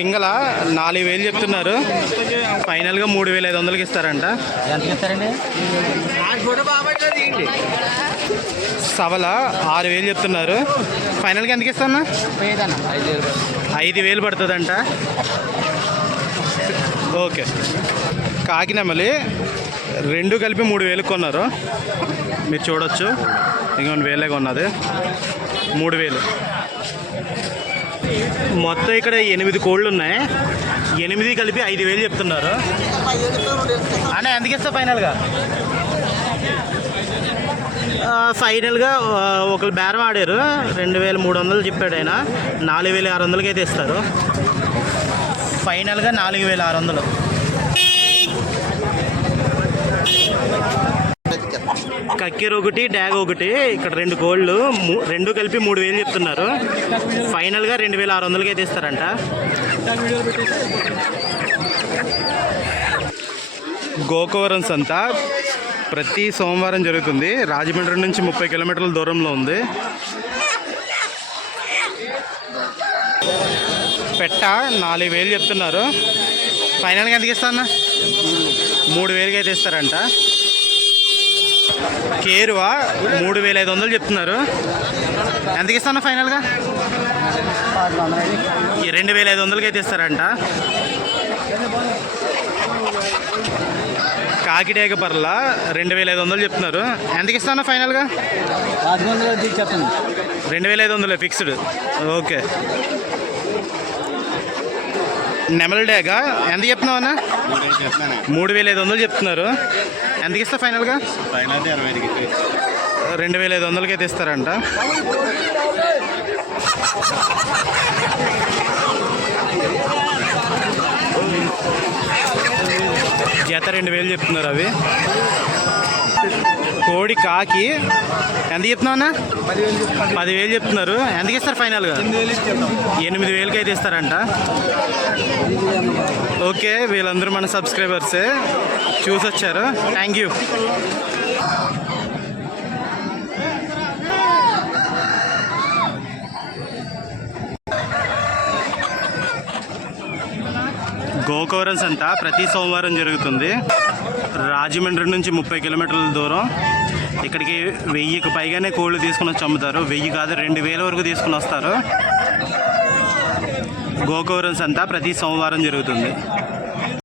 పింగళ నాలుగు వేలు చెప్తున్నారు. ఫైనల్గా మూడు వేల ఐదు వందలకి ఇస్తారంట. సవల ఆరు వేలు చెప్తున్నారు. ఫైనల్గా ఎంతకి ఇస్తాను ఐదు వేలు ఐదు వేలు పడుతుందంట. ఓకే. కాకినమలి రెండు కలిపి మూడు వేలు కొన్నారు. మీరు చూడొచ్చు. ఇంకొన్ని వేలే కొన్నది. మూడు వేలు. మొత్తం ఇక్కడ ఎనిమిది కోళ్ళు ఉన్నాయి ఎనిమిది కలిపి ఐదు వేలు చెప్తున్నారు. అనే ఎందుకు ఇస్తా ఫైనల్గా? ఫైనల్గా ఒకరు బేరం ఆడారు. రెండు వేల మూడు వందలు చెప్పాడు ఆయన. నాలుగు వేల ఆరు వందలకి అయితే ఇస్తారు ఫైనల్గా నాలుగు వేల ఆరు వందలు. కక్కెర ఒకటి డ్యాగ్ ఒకటి ఇక్కడ రెండు గోల్డ్ రెండు కలిపి మూడు వేలు చెప్తున్నారు. ఫైనల్గా రెండు వేల ఆరు వందలకి అయితే ఇస్తారంట గోకవరం సంత ప్రతి సోమవారం జరుగుతుంది. రాజమండ్రి నుంచి ముప్పై కిలోమీటర్ల దూరంలో ఉంది. పెట్ట నాలుగు వేలు చెప్తున్నారు. ఫైనల్గా ఎందుకు ఇస్తా అన్న? మూడు వేలుగా అయితే ఇస్తారంట కేరువా? మూడు వేల ఐదు వందలు చెప్తున్నారు. ఎంతకి ఇస్తాను ఫైనల్గా? రెండు వేల ఐదు వందలకి అయితే ఇస్తారంట. కాకిటేక పర్ల రెండు వేల ఐదు వందలు చెప్తున్నారు. ఎంతకి ఇస్తాను ఫైనల్గా? రెండు వేల ఐదు వందలే ఫిక్స్డ్. ఓకే. నెమల డేగా ఎంత చెప్తున్నావు అన్న? మూడు వేల ఐదు వందలు చెప్తున్నారు. ఎంతకి ఇస్తా ఫైనల్గా? రెండు వేల ఐదు వందలకి అయితే ఇస్తారంట జత రెండు వేలు చెప్తున్నారు అవి. జోడి కాకి ఎంత చెప్తున్నావు అన్న? పదివేలు చెప్తున్నారు. ఎంతకి ఇస్తారు ఫైనల్గా? ఎనిమిది వేలకి అయితే ఇస్తారంట. ఓకే వీళ్ళందరూ మన సబ్స్క్రైబర్సే. చూసి వచ్చారు థ్యాంక్ యూ గోకవరం సంత ప్రతి సోమవారం జరుగుతుంది. రాజమండ్రి నుంచి ముప్పై కిలోమీటర్ల దూరం. ఇక్కడికి వెయ్యికి పైగానే కోళ్ళు తీసుకుని వచ్చి అమ్ముతారు. వెయ్యి కాదు రెండు వేల వరకు తీసుకుని వస్తారు. గోకవరం సంత ప్రతి సోమవారం జరుగుతుంది.